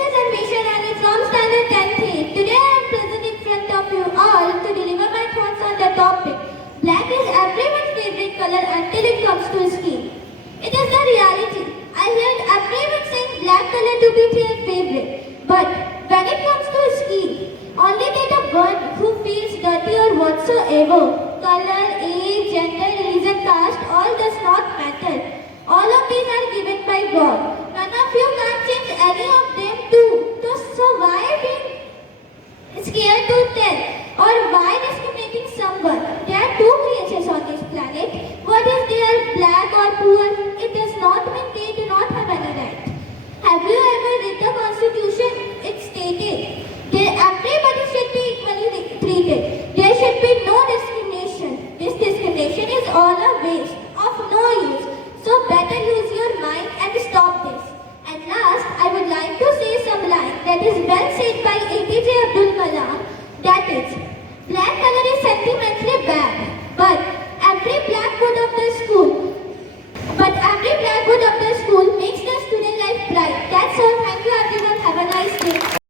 is Anwesha Rani from Standard 10th. Today I am present in front of you all to deliver my thoughts on the topic. Black is everyone's favorite color until it comes to skin. It is the reality. I heard everyone saying black color to be their favorite. But when it comes to skin, only the one who feels dirty or whatsoever. Color, age, gender, religion, caste, all does not matter. All of these are given by God. None of you can change any of them too. So why being scared to tell? Or why discriminating someone? There are two creatures on this planet. What if they are black or poor? It does not mean they do not have any right. Have you ever read the Constitution? It stated that everybody should be equally treated. There should be no discrimination. This discrimination is all a waste of no use. So better use your mind and stop this. And last, I would like to say some line that is well said by APJ Abdul Kalam, that is,